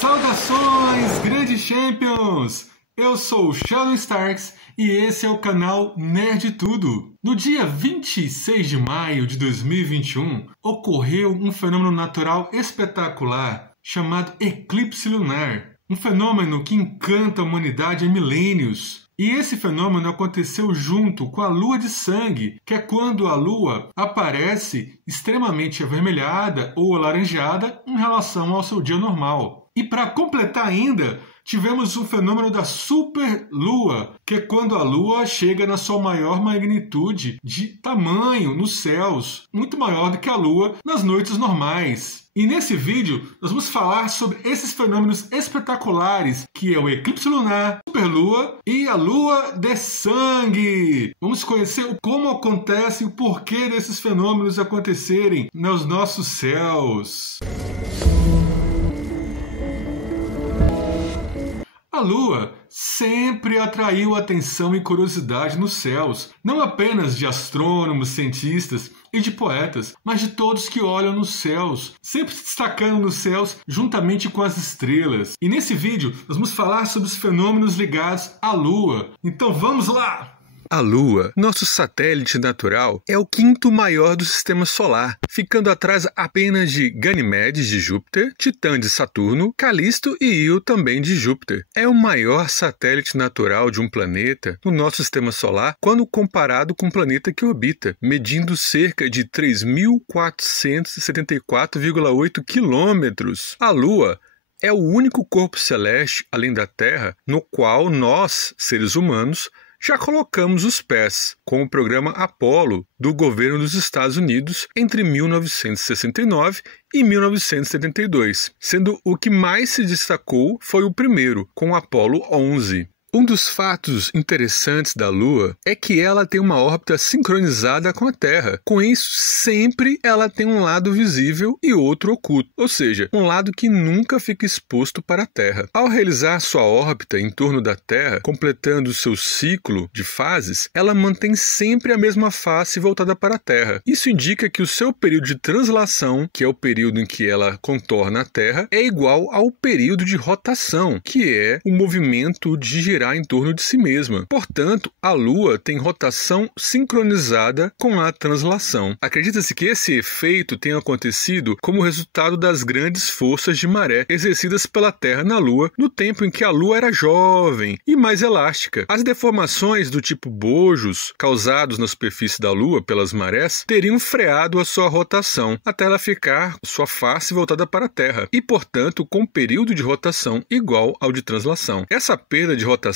Saudações, grandes champions! Eu sou o Sheldon Starks e esse é o canal Nerd Tudo. No dia 26 de maio de 2021, ocorreu um fenômeno natural espetacular chamado eclipse lunar. Um fenômeno que encanta a humanidade há milênios. E esse fenômeno aconteceu junto com a lua de sangue, que é quando a lua aparece extremamente avermelhada ou alaranjada em relação ao seu dia normal. E para completar ainda, tivemos o fenômeno da superlua, que é quando a lua chega na sua maior magnitude de tamanho nos céus, muito maior do que a lua nas noites normais. E nesse vídeo nós vamos falar sobre esses fenômenos espetaculares, que é o eclipse lunar, a superlua e a lua de sangue. Vamos conhecer como acontece e o porquê desses fenômenos acontecerem nos nossos céus. A Lua sempre atraiu atenção e curiosidade nos céus, não apenas de astrônomos, cientistas e de poetas, mas de todos que olham nos céus, sempre se destacando nos céus juntamente com as estrelas. E nesse vídeo nós vamos falar sobre os fenômenos ligados à Lua. Então vamos lá! A Lua, nosso satélite natural, é o quinto maior do Sistema Solar, ficando atrás apenas de Ganimedes de Júpiter, Titã de Saturno, Calisto e Io também de Júpiter. É o maior satélite natural de um planeta no nosso Sistema Solar quando comparado com o planeta que orbita, medindo cerca de 3.474,8 quilômetros. A Lua é o único corpo celeste, além da Terra, no qual nós, seres humanos, já colocamos os pés, com o programa Apollo do governo dos Estados Unidos entre 1969 e 1972, sendo o que mais se destacou foi o primeiro, com o Apollo 11. Um dos fatos interessantes da Lua é que ela tem uma órbita sincronizada com a Terra. Com isso, sempre ela tem um lado visível e outro oculto, ou seja, um lado que nunca fica exposto para a Terra. Ao realizar sua órbita em torno da Terra, completando seu ciclo de fases, ela mantém sempre a mesma face voltada para a Terra. Isso indica que o seu período de translação, que é o período em que ela contorna a Terra, é igual ao período de rotação, que é o movimento de girar em torno de si mesma. Portanto, a Lua tem rotação sincronizada com a translação. Acredita-se que esse efeito tenha acontecido como resultado das grandes forças de maré exercidas pela Terra na Lua no tempo em que a Lua era jovem e mais elástica. As deformações do tipo bojos causados na superfície da Lua pelas marés teriam freado a sua rotação até ela ficar sua face voltada para a Terra e, portanto, com um período de rotação igual ao de translação. Essa perda de rotação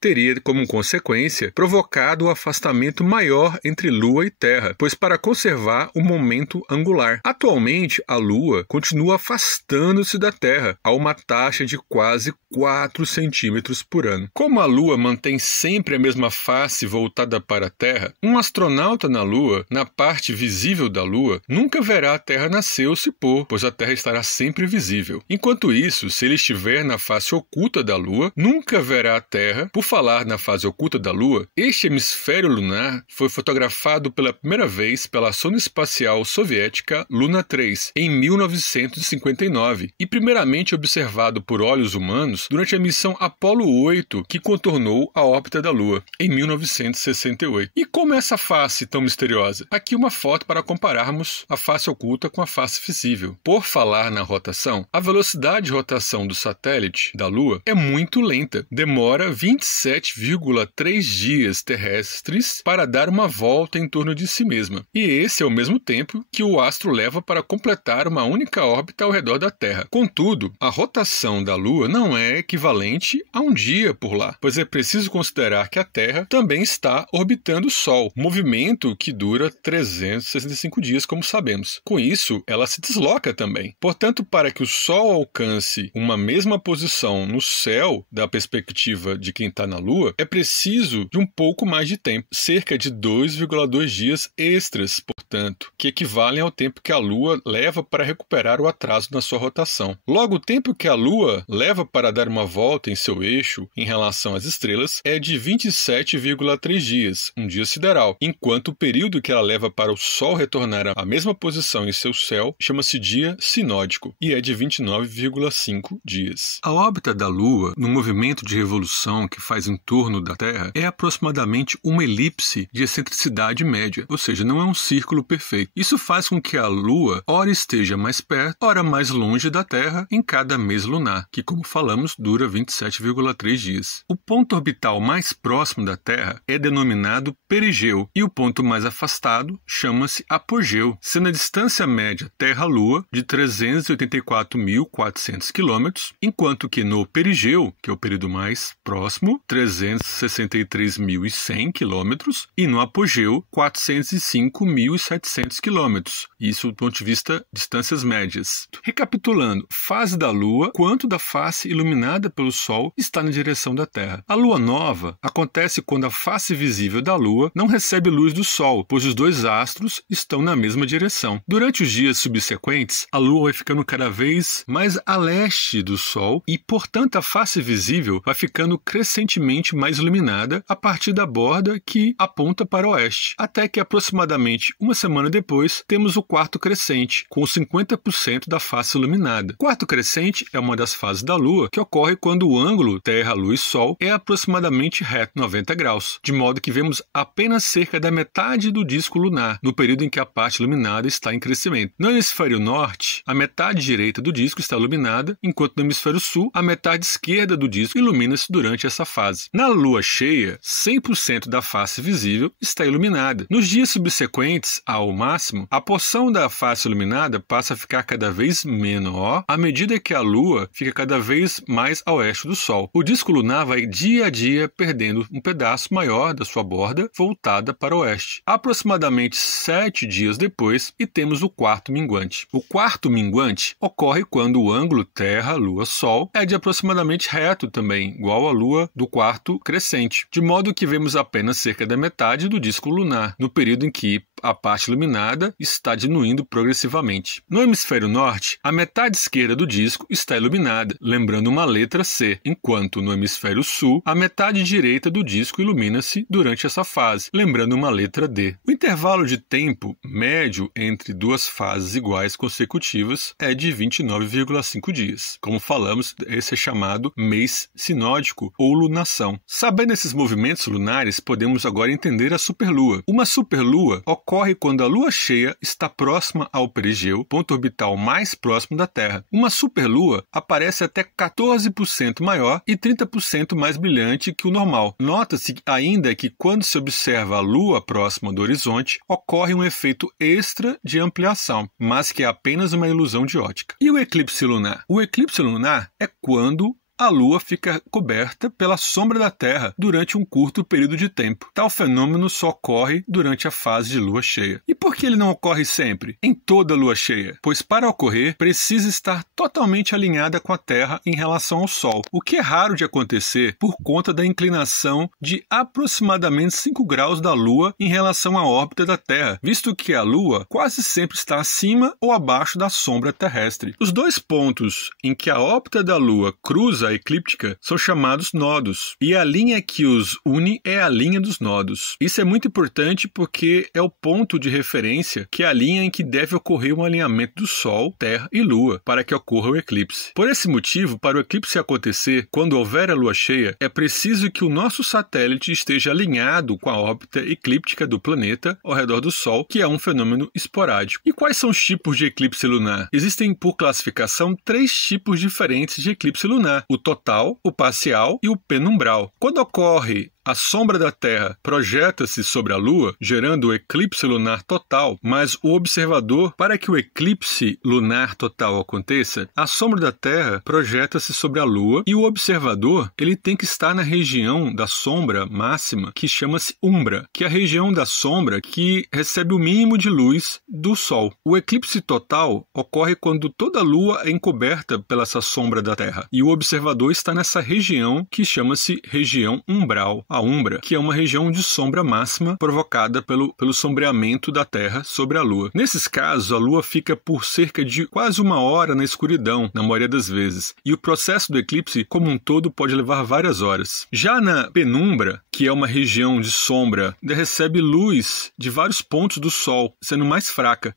teria, como consequência, provocado o afastamento maior entre Lua e Terra, pois para conservar o momento angular. Atualmente, a Lua continua afastando-se da Terra a uma taxa de quase 4 centímetros por ano. Como a Lua mantém sempre a mesma face voltada para a Terra, um astronauta na Lua, na parte visível da Lua, nunca verá a Terra nascer ou se pôr, pois a Terra estará sempre visível. Enquanto isso, se ele estiver na face oculta da Lua, nunca verá a Terra. Por falar na fase oculta da Lua, este hemisfério lunar foi fotografado pela primeira vez pela sonda espacial soviética Luna 3 em 1959 e primeiramente observado por olhos humanos durante a missão Apollo 8, que contornou a órbita da Lua em 1968. E como é essa face tão misteriosa? Aqui uma foto para compararmos a face oculta com a face visível. Por falar na rotação, a velocidade de rotação do satélite da Lua é muito lenta. Demora 27,3 dias terrestres para dar uma volta em torno de si mesma. E esse é o mesmo tempo que o astro leva para completar uma única órbita ao redor da Terra. Contudo, a rotação da Lua não é equivalente a um dia por lá, pois é preciso considerar que a Terra também está orbitando o Sol, movimento que dura 365 dias, como sabemos. Com isso, ela se desloca também. Portanto, para que o Sol alcance uma mesma posição no céu da perspectiva prova de quem está na Lua, é preciso de um pouco mais de tempo, cerca de 2,2 dias extras, portanto, que equivalem ao tempo que a Lua leva para recuperar o atraso na sua rotação. Logo, o tempo que a Lua leva para dar uma volta em seu eixo em relação às estrelas é de 27,3 dias, um dia sideral, enquanto o período que ela leva para o Sol retornar à mesma posição em seu céu chama-se dia sinódico e é de 29,5 dias. A órbita da Lua, no movimento de revolução que faz em torno da Terra, é aproximadamente uma elipse de excentricidade média, ou seja, não é um círculo perfeito. Isso faz com que a Lua ora esteja mais perto, ora mais longe da Terra em cada mês lunar, que, como falamos, dura 27,3 dias. O ponto orbital mais próximo da Terra é denominado perigeu e o ponto mais afastado chama-se apogeu, sendo a distância média Terra-Lua de 384.400 km, enquanto que no perigeu, que é o período mais próximo, 363.100 km, e no apogeu, 405.700 km. Isso do ponto de vista distâncias médias. Recapitulando, fase da Lua, quanto da face iluminada pelo Sol está na direção da Terra. A Lua nova acontece quando a face visível da Lua não recebe luz do Sol, pois os dois astros estão na mesma direção. Durante os dias subsequentes, a Lua vai ficando cada vez mais a leste do Sol e, portanto, a face visível vai ficando crescentemente mais iluminada a partir da borda que aponta para o oeste, até que aproximadamente uma semana depois temos o quarto crescente, com 50% da face iluminada. O quarto crescente é uma das fases da Lua que ocorre quando o ângulo Terra, Lua e Sol é aproximadamente reto, 90 graus, de modo que vemos apenas cerca da metade do disco lunar, no período em que a parte iluminada está em crescimento. No hemisfério norte, a metade direita do disco está iluminada, enquanto no hemisfério sul, a metade esquerda do disco ilumina-se durante essa fase. Na lua cheia, 100% da face visível está iluminada. Nos dias subsequentes ao máximo, a porção da face iluminada passa a ficar cada vez menor à medida que a lua fica cada vez mais a oeste do Sol. O disco lunar vai dia a dia perdendo um pedaço maior da sua borda voltada para o oeste. Aproximadamente 7 dias depois, e temos o quarto minguante. O quarto minguante ocorre quando o ângulo Terra, Lua, Sol é de aproximadamente reto também, igual à Lua do quarto crescente, de modo que vemos apenas cerca da metade do disco lunar, no período em que a parte iluminada está diminuindo progressivamente. No hemisfério norte, a metade esquerda do disco está iluminada, lembrando uma letra C, enquanto no hemisfério sul, a metade direita do disco ilumina-se durante essa fase, lembrando uma letra D. O intervalo de tempo médio entre duas fases iguais consecutivas é de 29,5 dias. Como falamos, esse é chamado mês sinódico ou lunação. Sabendo esses movimentos lunares, podemos agora entender a superlua. Uma superlua ocorre quando a lua cheia está próxima ao perigeu, ponto orbital mais próximo da Terra. Uma superlua aparece até 14% maior e 30% mais brilhante que o normal. Nota-se ainda que quando se observa a lua próxima do horizonte, ocorre um efeito extra de ampliação, mas que é apenas uma ilusão de ótica. E o eclipse lunar? O eclipse lunar é quando a Lua fica coberta pela sombra da Terra durante um curto período de tempo. Tal fenômeno só ocorre durante a fase de lua cheia. E por que ele não ocorre sempre, em toda lua cheia? Pois para ocorrer, precisa estar totalmente alinhada com a Terra em relação ao Sol, o que é raro de acontecer por conta da inclinação de aproximadamente 5 graus da Lua em relação à órbita da Terra, visto que a Lua quase sempre está acima ou abaixo da sombra terrestre. Os dois pontos em que a órbita da Lua cruza a eclíptica são chamados nodos, e a linha que os une é a linha dos nodos. Isso é muito importante porque é o ponto de referência, que é a linha em que deve ocorrer um alinhamento do Sol, Terra e Lua para que ocorra o eclipse. Por esse motivo, para o eclipse acontecer, quando houver a lua cheia, é preciso que o nosso satélite esteja alinhado com a órbita eclíptica do planeta ao redor do Sol, que é um fenômeno esporádico. E quais são os tipos de eclipse lunar? Existem, por classificação, 3 tipos diferentes de eclipse lunar: o total, o parcial e o penumbral. Quando ocorre a sombra da Terra projeta-se sobre a Lua, gerando o eclipse lunar total, mas o observador, para que o eclipse lunar total aconteça, a sombra da Terra projeta-se sobre a Lua e o observador ele tem que estar na região da sombra máxima, que chama-se umbra, que é a região da sombra que recebe o mínimo de luz do Sol. O eclipse total ocorre quando toda a Lua é encoberta pela essa sombra da Terra, e o observador está nessa região que chama-se região umbral, a umbra, que é uma região de sombra máxima provocada pelo sombreamento da Terra sobre a Lua. Nesses casos, a Lua fica por cerca de quase 1 hora na escuridão, na maioria das vezes, e o processo do eclipse como um todo pode levar várias horas. Já na penumbra, que é uma região de sombra, recebe luz de vários pontos do Sol, sendo mais fraca.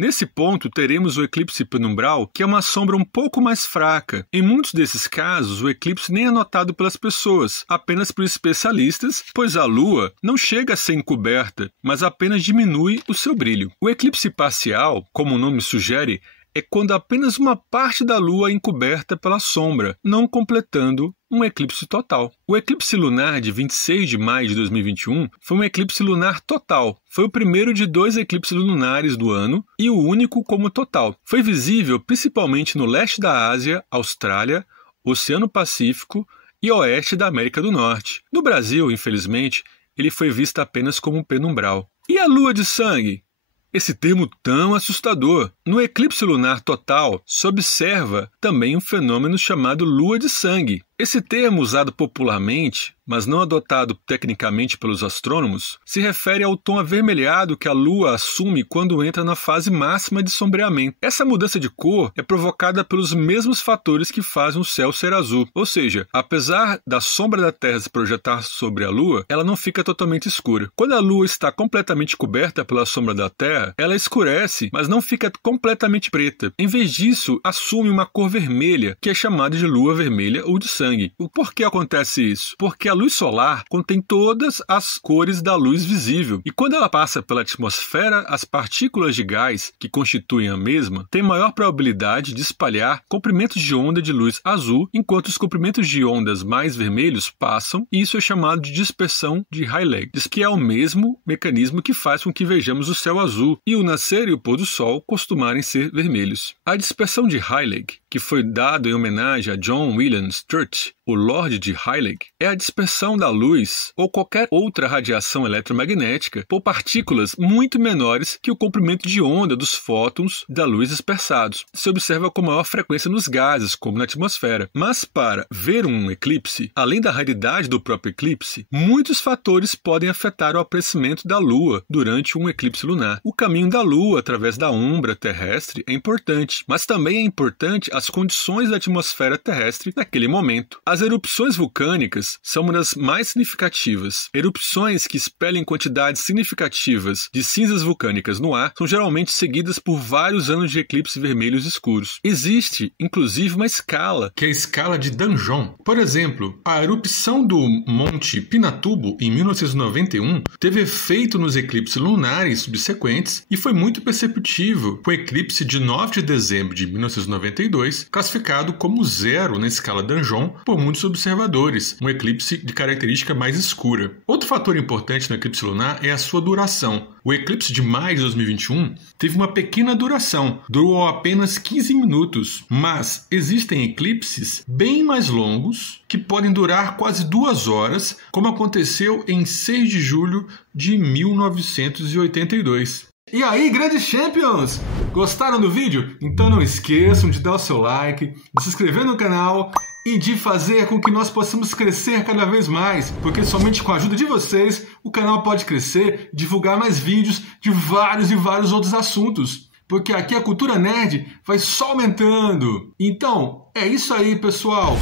Nesse ponto, teremos o eclipse penumbral, que é uma sombra um pouco mais fraca. Em muitos desses casos, o eclipse nem é notado pelas pessoas, apenas por especialistas, pois a Lua não chega a ser encoberta, mas apenas diminui o seu brilho. O eclipse parcial, como o nome sugere, é quando apenas uma parte da Lua é encoberta pela sombra, não completando um eclipse total. O eclipse lunar de 26 de maio de 2021 foi um eclipse lunar total. Foi o primeiro de 2 eclipses lunares do ano e o único como total. Foi visível principalmente no leste da Ásia, Austrália, Oceano Pacífico e oeste da América do Norte. No Brasil, infelizmente, ele foi visto apenas como penumbral. E a lua de sangue? Esse termo tão assustador. No eclipse lunar total, se observa também um fenômeno chamado lua de sangue. Esse termo, usado popularmente, mas não adotado tecnicamente pelos astrônomos, se refere ao tom avermelhado que a Lua assume quando entra na fase máxima de sombreamento. Essa mudança de cor é provocada pelos mesmos fatores que fazem o céu ser azul, ou seja, apesar da sombra da Terra se projetar sobre a Lua, ela não fica totalmente escura. Quando a Lua está completamente coberta pela sombra da Terra, ela escurece, mas não fica completamente preta. Em vez disso, assume uma cor vermelha, que é chamada de lua vermelha ou de sangue. Por que acontece isso? Porque a luz solar contém todas as cores da luz visível, e quando ela passa pela atmosfera, as partículas de gás que constituem a mesma têm maior probabilidade de espalhar comprimentos de onda de luz azul, enquanto os comprimentos de ondas mais vermelhos passam, e isso é chamado de dispersão de Rayleigh. Diz que é o mesmo mecanismo que faz com que vejamos o céu azul e o nascer e o pôr do sol costumarem ser vermelhos. A dispersão de Rayleigh, que foi dado em homenagem a John William Church, o Lorde de Rayleigh, é a dispersão da luz ou qualquer outra radiação eletromagnética por partículas muito menores que o comprimento de onda dos fótons da luz dispersados. Se observa com maior frequência nos gases, como na atmosfera. Mas para ver um eclipse, além da raridade do próprio eclipse, muitos fatores podem afetar o aparecimento da Lua durante um eclipse lunar. O caminho da Lua através da umbra terrestre é importante, mas também é importante as condições da atmosfera terrestre naquele momento. As erupções vulcânicas são uma das mais significativas. Erupções que expelem quantidades significativas de cinzas vulcânicas no ar são geralmente seguidas por vários anos de eclipses vermelhos escuros. Existe, inclusive, uma escala, que é a escala de Danjon. Por exemplo, a erupção do Monte Pinatubo em 1991 teve efeito nos eclipses lunares subsequentes e foi muito perceptível, com o eclipse de 9 de dezembro de 1992 classificado como 0 na escala Danjon por muitos observadores, um eclipse de característica mais escura. Outro fator importante no eclipse lunar é a sua duração. O eclipse de maio de 2021 teve uma pequena duração, durou apenas 15 minutos, mas existem eclipses bem mais longos que podem durar quase 2 horas, como aconteceu em 6 de julho de 1982. E aí, grandes champions! Gostaram do vídeo? Então não esqueçam de dar o seu like, de se inscrever no canal e de fazer com que nós possamos crescer cada vez mais, porque somente com a ajuda de vocês o canal pode crescer e divulgar mais vídeos de vários e vários outros assuntos, porque aqui a cultura nerd vai só aumentando. Então, é isso aí, pessoal!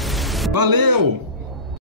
Valeu!